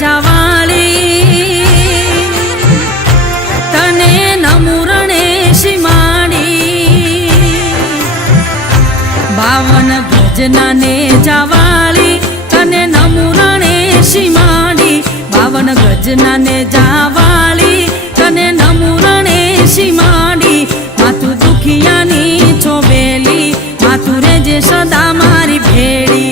જાવાળી તને નમુરણે શિમાડી 52 ગજનાને જાવાળી તને નમુરણે શિમાડી 52 ગજનાને જાવાળી તને નમુરણે શિમાડી માતું દુખિયાની ચોબેલી માતું રેજે સદા મારી ભેડી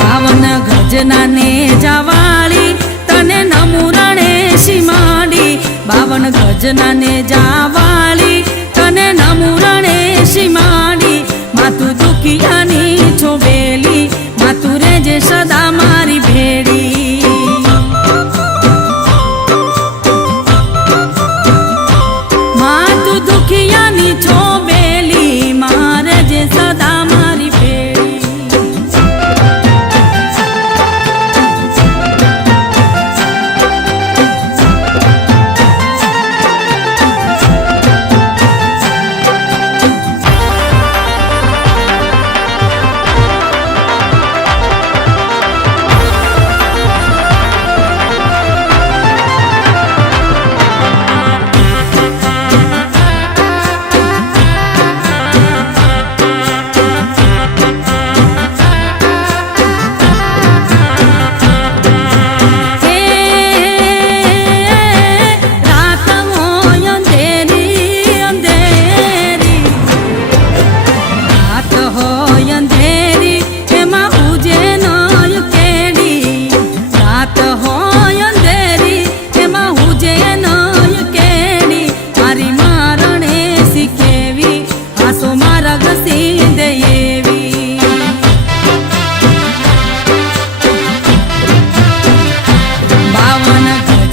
52 ગજનાને જાવાળી તને નમુરણે શિમાડી 52 ગજનાને જાવાળી તને નમુરણે શિમાડી માતું દુખિયાની ચોબેલી માતું રેજે સદા મારી ભેડી માતું દુખિયાની ચોબેલી મારે જે સદા મારી ભેડી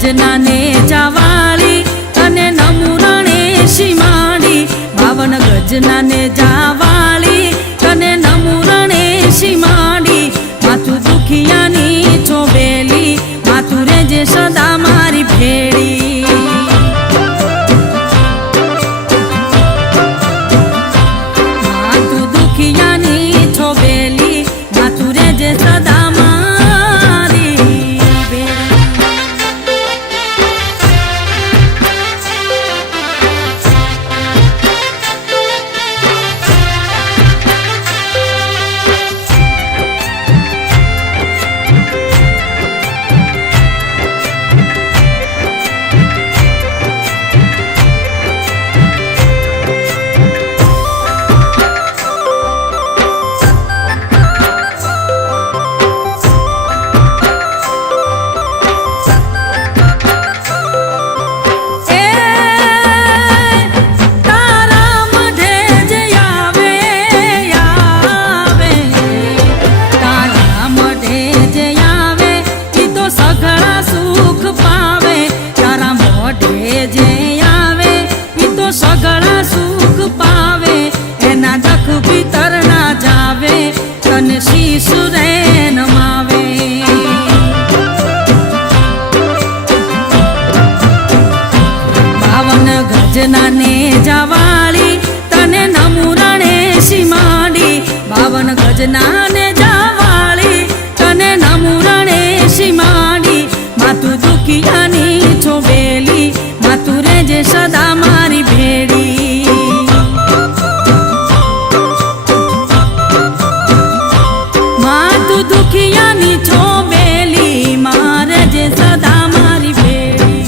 ગજનાને જાવાળી તને નમુરણે શિમાડી 52 ગજનાને જાવાળી તને નમુરણે શિમાડી માતું દુખિયાની ચોબેલી માતું રેજે સદા મારી ભેડી માતું દુખિયાની ચોબેલી માતું રેજે સદા સગળા સુખ પાવે એના દખ ભીતર ના જાવે તને શીશ રે નમાવે 52 ગજનાને જાવાળી તને નમુરણે શિમાડી 52 ગજનાને જાવાળી તને નમુરણે શિમાડી માતું દુખિયાની ચોબેલી માતું રેજે સદા મારી ભેડી માતું દુખિયાની ચોબેલી મારે જે સદા મારી ભેડી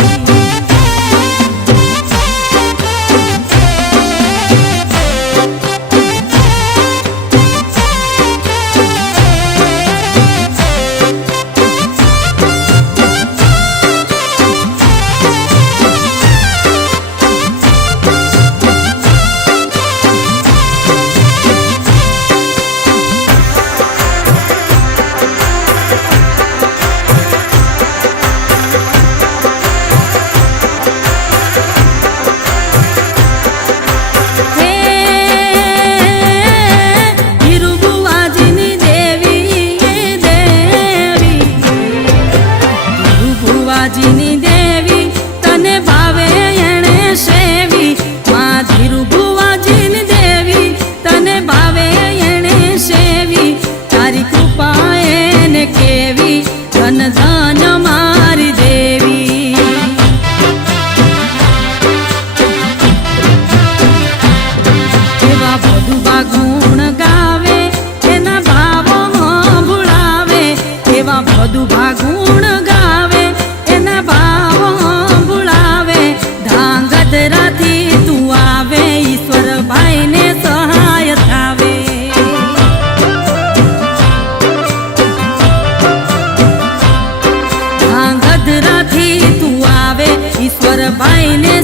ભાઈને